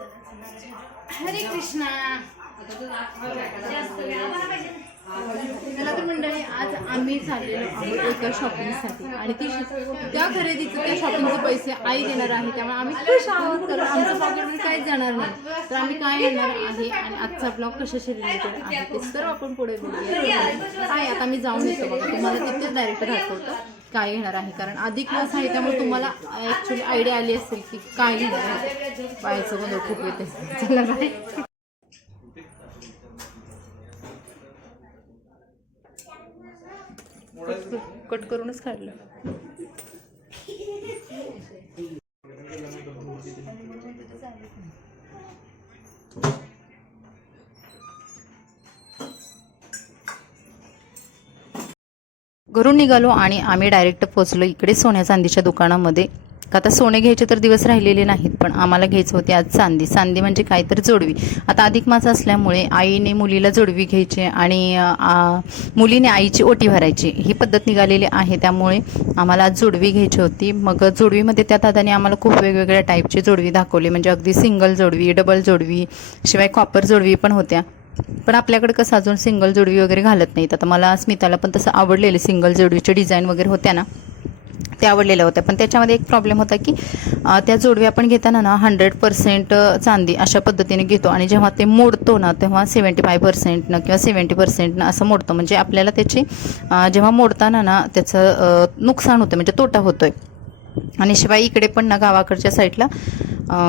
हरे कृष्णा. तर मंडळी आज आम्ही चाललेलो आहोत एका शॉपिंगसाठी आणि त्या खरेदीचे त्या शॉपिंगचे पैसे आई देणार आहे. त्यामुळे आम्ही खुश आहोत कारण आमचं पॉकेटमध्ये काहीच जाणार नाही. तर आम्ही काय येणार आहे आणि आजचा ब्लॉग कशाशी रिलेटेड आहे ते सर्व आपण पुढे बघूया. काय आता मी जाऊन येतो बघा, तुम्हाला तिथेच डायरेक्ट दाखवतो काय घेणार आहे. कारण अधिक मास आहे त्यामुळे तुम्हाला ॲक्च्युली आयडिया आली असेल की काय घेणार आहे. पाहायचं गोंधळ खूप येते. चला बाय. कट करूनच काढलं. घरून निघालो आणि आम्ही डायरेक्ट पोहोचलो इकडे सोन्या चांदीच्या दुकानामध्ये. आता सोने घ्यायचे तर दिवस राहिलेले नाहीत, पण आम्हाला घ्यायचं होते आज चांदी. चांदी म्हणजे काय तर जोडवी. आता अधिक मास असल्यामुळे आईने मुलीला जोडवी घ्यायची आणि मुलीने आईची ओटी भरायची ही पद्धत निघालेली आहे. त्यामुळे आम्हाला आज जोडवी घ्यायची होती. मग जोडवीमध्ये त्या दादाने आम्हाला खूप वेगवेगळ्या टाईपची जोडवी दाखवली. म्हणजे अगदी सिंगल जोडवी, डबल जोडवी, शिवाय कॉपर जोडवी पण होत्या. पण आपल्याकडे कसं अजून सिंगल जोडवी वगैरे घालत नाहीत. आता मला स्मिताला पण तसं आवडलेले सिंगल जोडवीचे डिझाईन वगैरे होत्या ना, ते आवडलेल्या होत्या. पण त्याच्यामध्ये एक प्रॉब्लेम होता की त्या जोडव्या आपण घेताना ना 100% चांदी अशा पद्धतीने घेतो आणि जेव्हा ते मोडतो ना तेव्हा 75% किंवा 70% असं मोडतो. म्हणजे आपल्याला त्याची जेव्हा मोडताना ना त्याचं नुकसान होतं, म्हणजे तोटा होतोय. आणि शिवाय इकडे पण ना गावाकडच्या साईडला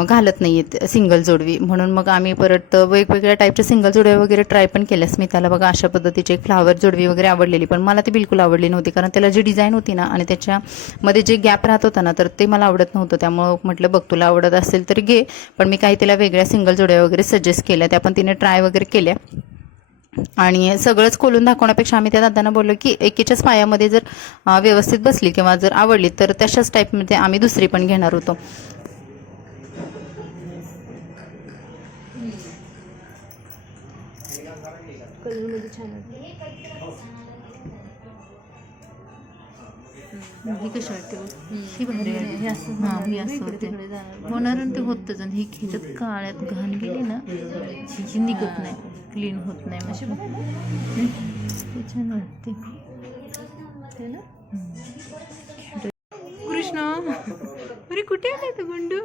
घालत नाही आहेत सिंगल जोडवी. म्हणून मग आम्ही परत वेगवेगळ्या टाईपच्या सिंगल जोडव्या वगैरे ट्राय पण केल्या. स्मिताला बघा अशा पद्धतीची एक फ्लावर जोडवी वगैरे आवडलेली, पण मला ती बिलकुल आवडली नव्हती. कारण त्याला जी डिझाईन होती ना आणि त्याच्यामध्ये जे गॅप राहत होता ना तर ते मला आवडत नव्हतं. त्यामुळं म्हटलं बघ तुला आवडत असेल तर घे. पण मी काही तिला वेगळ्या सिंगल जोड्या वगैरे सजेस्ट केल्या, त्या पण तिने ट्राय वगैरे केल्या. आणि सगळंच खोलून दाखवण्यापेक्षा आम्ही त्या दादांना बोललो की एकीच्याच पायामध्ये जर व्यवस्थित बसली किंवा जर आवडली तर तशाच टाईपमध्ये आम्ही दुसरी पण घेणार होतो. कलरमध्ये छान ही कशी वाटते ही भारी आहे. हे असं हां हे असं होते होणार ते होतच. आणि ही ह्याच्यात काळ्यात घाण गेली ना ही निघत नाही, क्लीन होत नाही. म्हणजे ते छान वाटते ना. कृष्ण अरे कुठे आले तू गुंडू?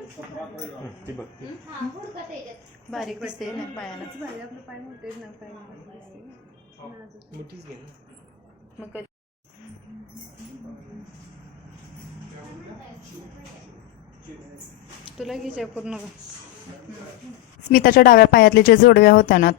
बारीक दिसते ना पायाला. आपलं पाय होते ना पाय मग तुला घ्यायच्या पूर्ण. स्मिताच्या डाव्या पायातले जे जोडव्या होत्या ना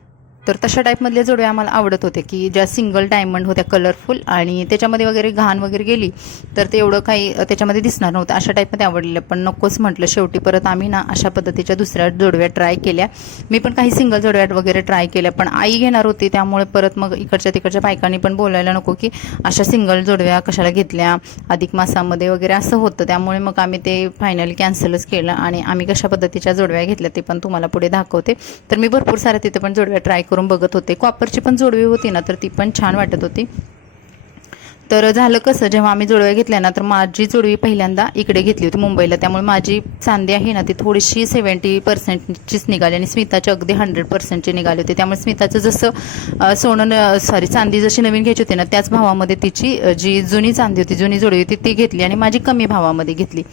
तर तशा टाईपमधल्या जोडव्या आम्हाला आवडत होते की ज्या सिंगल डायमंड होत्या कलरफुल आणि त्याच्यामध्ये वगैरे घाण वगैरे गेली तर ते एवढं काही त्याच्यामध्ये दिसणार नव्हतं. अशा टाईपमध्ये आवडलेलं, पण नकोच म्हटलं. शेवटी परत आम्ही ना अशा पद्धतीच्या दुसऱ्या जोडव्या ट्राय केल्या. मी पण काही सिंगल जोडव्या वगैरे ट्राय केल्या, पण आई घेणार होती त्यामुळे परत मग इकडच्या तिकडच्या बायकांनी पण बोलायला नको की अशा सिंगल जोडव्या कशाला घेतल्या अधिक मासामध्ये वगैरे असं होतं. त्यामुळे मग आम्ही ते फायनली कॅन्सलच केलं आणि आम्ही कशा पद्धतीच्या जोडव्या घेतल्या ते पण तुम्हाला पुढे दाखवते. तर मी भरपूर साऱ्या तिथे पण जोडव्या ट्राय करून बघत होते. कॉपरची पण जोडवी होती ना तर ती पण छान वाटत होती. तर झालं कसं, जेव्हा आम्ही जोडव्या घेतल्या ना तर माझी जोडवी पहिल्यांदा इकडे घेतली होती मुंबईला. त्यामुळे माझी चांदी आहे ना ती थोडीशी 70%चीच निघाली आणि स्मिताची अगदी 100%ची निघाली होती. त्यामुळे स्मिताचं जसं चांदी जशी नवीन घ्यायची होती ना त्याच भावामध्ये तिची जी जुनी चांदी होती, जुनी जोडवी होती ती घेतली आणि माझी कमी भावामध्ये घेतली.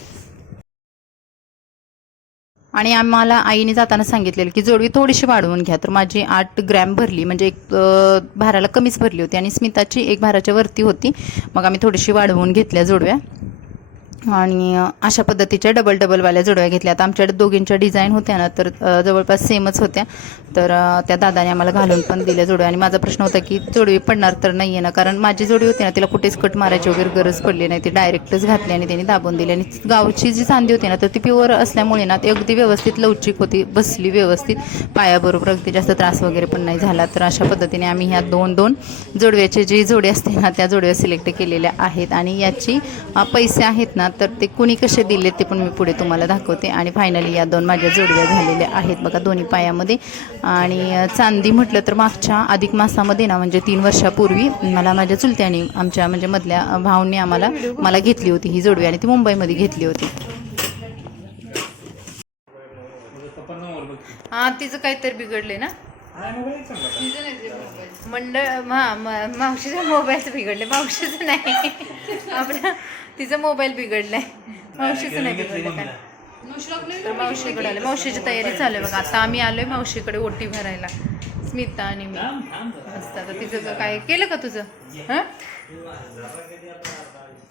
आणि आम्हाला आईने जाताना सांगितलेलं की जोडवी थोडीशी वाढवून घ्या. तर माझी 8 ग्रॅम भरली, म्हणजे एक भाराला कमीच भरली होती आणि स्मिताची 1 भाराच्या वरती होती. मग आम्ही थोडीशी वाढवून घेतल्या जोडव्या आणि अशा पद्धतीच्या डबलवाल्या जोडव्या घेतल्या. आता आमच्याकडे दोघींच्या डिझाईन होत्या ना तर जवळपास सेमच होत्या. तर त्या दादाने आम्हाला घालून पण दिल्या जोडव्या. आणि माझा प्रश्न होता की जोडवी पडणार तर नाही आहे ना, कारण माझी जोडवी होती ना तिला कुठेच कट मारायची वगैरे गरज पडली नाही. ती डायरेक्टच घातली आणि त्यांनी दाबून दिली. आणि गावची जी चांदी होती ना तर ती प्युअर असल्यामुळे ना ती अगदी व्यवस्थित लवचिक होती, बसली व्यवस्थित पायाबरोबर, अगदी जास्त त्रास वगैरे पण नाही झाला. तर अशा पद्धतीने आम्ही ह्या 2 जोडव्याचे जी जोडी असते ना त्या जोडव्या सिलेक्ट केलेल्या आहेत. आणि याची पैसे आहेत ना तर ते कुणी कसे दिले ते पण मी पुढे तुम्हाला दाखवते. आणि फायनली या 2 माझ्या जोडव्या झालेल्या आहेत बघा दोन्ही पायामध्ये. आणि चांदी म्हटलं तर मागच्या अधिक मासामध्ये ना म्हणजे 3 वर्षापूर्वी मला माझ्या चुलत्याने आमच्या म्हणजे मधल्या भाऊंनी मला घेतली होती ही जोडवी आणि ती मुंबईमध्ये घेतली होती. मोबाईल बघ. हा तिचं काहीतरी बिघडले ना हा मोबाईल चांगला. मंडळ मावशीचा मोबाईल बिघडले, मावशीचं नाही आपला तिचा मोबाईल बिघडलाय, मावशीचं नाही बिघडलं काय. तर मावशीकडे आले, मावशीची तयारी चालू आहे बघा. आता आम्ही आलोय मावशीकडे ओटी भरायला, स्मिता आणि मी. मस्त. आता तिचं काय केलं का तुझं? हां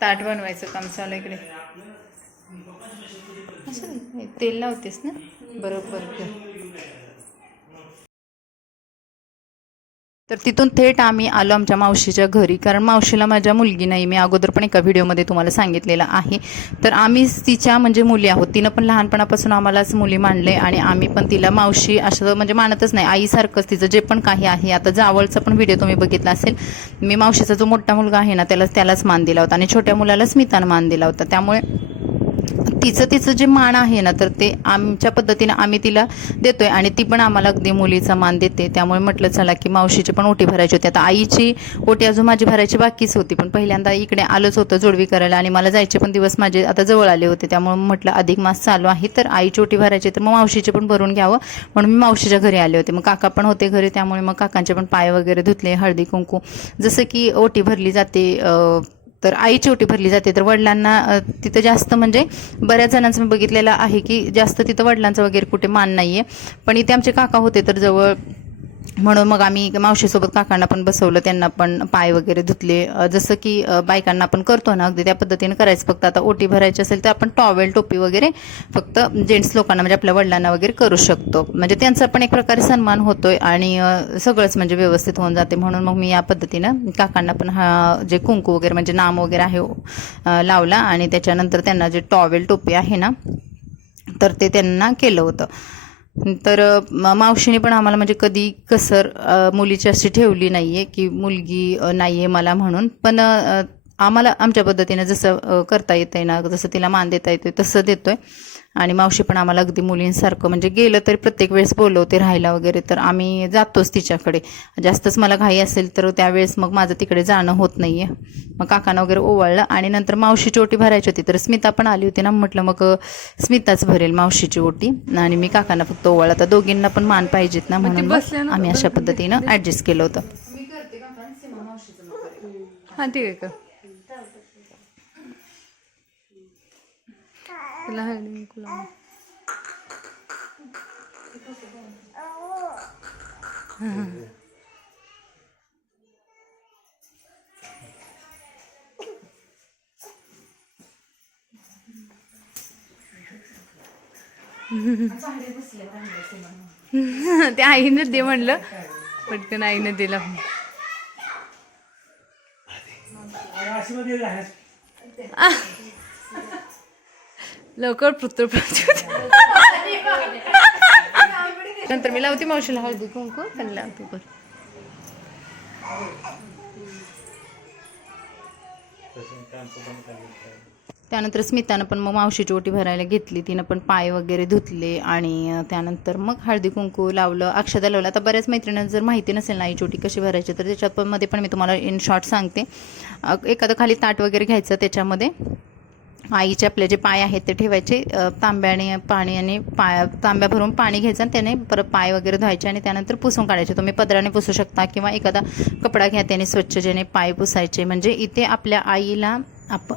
ताट बनवायचं काम चालू इकडे. असं नाही, तेल लावतेस ना बरोबर. तर तिथून थेट आम्ही आलो आमच्या मावशीच्या घरी, कारण मावशीला माझ्या मुलगी नाही, मी अगोदर पण एका व्हिडिओमध्ये तुम्हाला सांगितलेलं आहे. तर आम्ही तिच्या म्हणजे मुली आहोत, तिनं पण लहानपणापासून आम्हालाच मुली मानले आणि आम्ही पण तिला मावशी असं म्हणजे मानतच नाही, आईसारखंच तिचं जे पण काही आहे. आता जावळचा पण व्हिडिओ तुम्ही बघितला असेल, मी मावशीचा जो मोठा मुलगा आहे ना त्यालाच मान दिला होता आणि छोट्या मुलाला स्मितानं मान दिला होता. त्यामुळे तिचं जे मान आहे ना तर ते आमच्या पद्धतीने आम्ही तिला देतोय आणि ती पण आम्हाला अगदी मुलीचा मान देते. त्यामुळे म्हटलं चला की मावशीची पण ओटी भरायची होती. आता आईची ओटी अजून माझी भरायची बाकीच होती, पण पहिल्यांदा इकडे आलोच होतं जोडवी करायला आणि मला जायचे पण दिवस माझे आता जवळ आले होते. त्यामुळे म्हटलं अधिक मास चालू आहे तर आईची ओटी भरायची, तर मग मावशीचे पण भरून घ्यावं म्हणून मी मावशीच्या घरी आले होते. मग काका पण होते घरी, त्यामुळे मग काकांचे पण पाय वगैरे धुतले, हळदी कुंकू. जसं की ओटी भरली जाते तर आईची ओटी भरली जाते, तर वडिलांना तिथं जास्त म्हणजे बऱ्याच जणांचं मी बघितलेलं आहे की जास्त तिथं वडिलांचं वगैरे कुठे मान नाही आहे. पण इथे आमचे काका होते तर जवळ, म्हणून मग आम्ही मावशीसोबत काकांना पण बसवलं, त्यांना पण पाय वगैरे धुतले. जसं की बायकांना आपण करतो ना अगदी त्या पद्धतीने करायचं. फक्त आता ओटी भरायची असेल तर आपण टॉवेल टोपी वगैरे फक्त जेंट्स लोकांना म्हणजे आपल्या वडिलांना वगैरे करू शकतो, म्हणजे त्यांचा पण एक प्रकारे सन्मान होतोय आणि सगळंच म्हणजे व्यवस्थित होऊन जाते. म्हणून मग मी या पद्धतीनं काकांना पण हा जे कुंकू वगैरे म्हणजे नाम वगैरे आहे लावला आणि त्याच्यानंतर त्यांना जे टॉवेल टोपी आहे ना तर ते त्यांना केलं होतं. तर मावशीने पण आम्हाला म्हणजे कधी कसर मुलीची अशी ठेवली नाही आहे की मुलगी नाही आहे मला म्हणून, पण आम्हाला आमच्या पद्धतीने जसं करता येतं आहे ना, जसं तिला मान देता येतोय तसं देतोय. आणि मावशी पण आम्हाला अगदी मुलींसारखं म्हणजे गेलं तरी प्रत्येक वेळेस बोलवते राहायला वगैरे, तर आम्ही जातोच तिच्याकडे. जास्तच मला घाई असेल तर त्यावेळेस मग माझं तिकडे जाणं होत नाही आहे. मग काकांना वगैरे ओवाळलं आणि नंतर मावशीची ओटी भरायची होती, तर स्मिता पण आली होती ना, म्हटलं मग स्मिताच भरेल मावशीची ओटी आणि मी काकांना फक्त ओवाळलं. तर दोघींना पण मान पाहिजेत ना, म्हणून आम्ही अशा पद्धतीनं ॲडजस्ट केलं होतं. हां ठीक आहे का ते आईनं दे म्हणलं, पटकन आईनं दिला. लवकर पुत्र नंतर मी लावते मावशीला हळदी कुंकू, त्यांना लावते पण. त्यानंतर स्मितानं पण मग मावशीची ओटी भरायला घेतली, तिनं पण पाय वगैरे धुतले आणि त्यानंतर मग हळदी कुंकू लावलं, अक्षता लावलं. आता बऱ्याच मैत्रिणींना जर माहिती नसेल ना आईची ओटी कशी भरायची तर त्याच्यामध्ये पण मी तुम्हाला इन शॉर्ट सांगते. एखादं खाली ताट वगैरे घ्यायचं, त्याच्यामध्ये आईचे आपले जे पाय आहेत ते ठेवायचे, तांब्याने पाणी आणि तांब्या भरून पाणी घ्यायचं आणि त्याने परत पाय वगैरे धुवायचे आणि त्यानंतर पुसून काढायचे. तुम्ही पदराने पुसू शकता किंवा एखादा कपडा घ्या त्याने स्वच्छ, ज्याने पाय पुसायचे. म्हणजे इथे आपल्या आईला आपण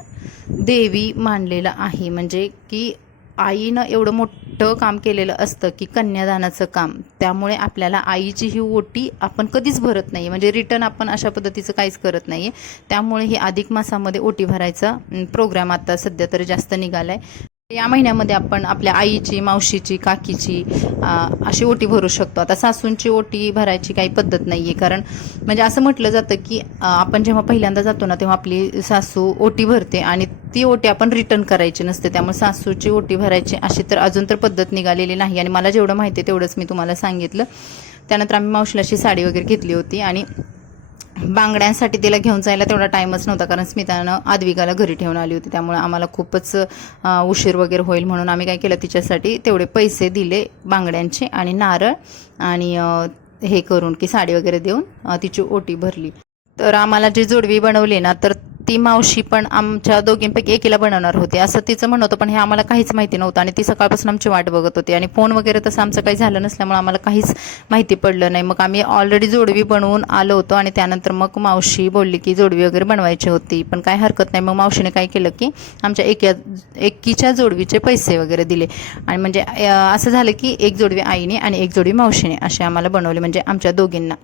देवी मानलेलं आहे, म्हणजे की आईनं एवढं मोठं काम केलेलं असतं की कन्यादानाचं काम. त्यामुळे आपल्याला आईची ही ओटी आपण कधीच भरत नाही, म्हणजे रिटर्न आपण अशा पद्धतीचं काहीच करत नाही. त्यामुळे ही अधिक मासामध्ये ओटी भरायचा प्रोग्राम आता सध्या तरी जास्त निघाला आहे. या महिन्यामध्ये आपण आपल्या आईची, मावशीची, काकीची अशी ओटी भरू शकतो. आता सासूंची ओटी भरायची काही पद्धत नाही आहे, कारण म्हणजे असं म्हटलं जातं की आपण जेव्हा पहिल्यांदा जातो ना तेव्हा आपली सासू ओटी भरते आणि ती ओटी आपण रिटर्न करायची नसते. त्यामुळे सासूची ओटी भरायची अशी तर अजून तर पद्धत निघालेली नाही आणि मला जेवढं माहिती आहे तेवढंच मी तुम्हाला सांगितलं. त्यानंतर आम्ही मावशीला अशी साडी वगैरे घेतली होती आणि बांगड्यांसाठी तिला घेऊन जायला तेवढा टाईमच नव्हता, कारण स्मितानं आद्विकाला घरी ठेवून आली होती. त्यामुळे आम्हाला खूपच उशीर वगैरे होईल म्हणून आम्ही काय केलं, तिच्यासाठी तेवढे पैसे दिले बांगड्यांचे आणि नारळ आणि हे करून की साडी वगैरे देऊन तिची ओटी भरली. तर आम्हाला जी जोडवी बनवली ना तर ती मावशी पण आमच्या दोघींपैकी एकीला बनवणार होती असं तिचं म्हणणं होतं, पण हे आम्हाला काहीच माहिती नव्हतं आणि ती सकाळपासून आमची वाट बघत होती आणि फोन वगैरे तसं आमचं काही झालं नसल्यामुळे आम्हाला काहीच माहिती पडलं नाही. मग आम्ही ऑलरेडी जोडवी बनवून आलो होतो आणि त्यानंतर मग मावशी बोलली की जोडवी वगैरे बनवायची होती, पण काय हरकत नाही. मग मावशीने काय केलं की आमच्या एकीच्या जोडवीचे पैसे वगैरे दिले आणि म्हणजे असं झालं की एक जोडवी आईने आणि एक जोडवी मावशीने असे आम्हाला बनवले, म्हणजे आमच्या दोघींना.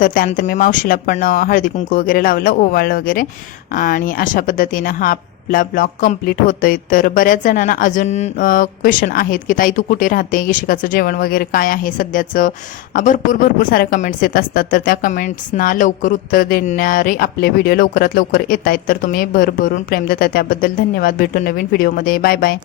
तर त्यानंतर मी मावशीला पण हळदी कुंकू वगैरे लावलं, ओवाळलं वगैरे आणि अशा पद्धतीनं हा आपला ब्लॉग कंप्लीट होतोय. तर बऱ्याच जणांना अजून क्वेश्चन आहेत की ताई तू कुठे राहते, इशिकाचं जेवण वगैरे काय आहे सध्याचं, भरपूर साऱ्या कमेंट्स येत असतात. तर त्या कमेंट्सना लवकर उत्तर देणारे आपले व्हिडिओ लवकरात लवकर येत आहेत. तर तुम्ही भरभरून प्रेम देताय त्याबद्दल धन्यवाद. भेटू नवीन व्हिडिओमध्ये. Bye bye.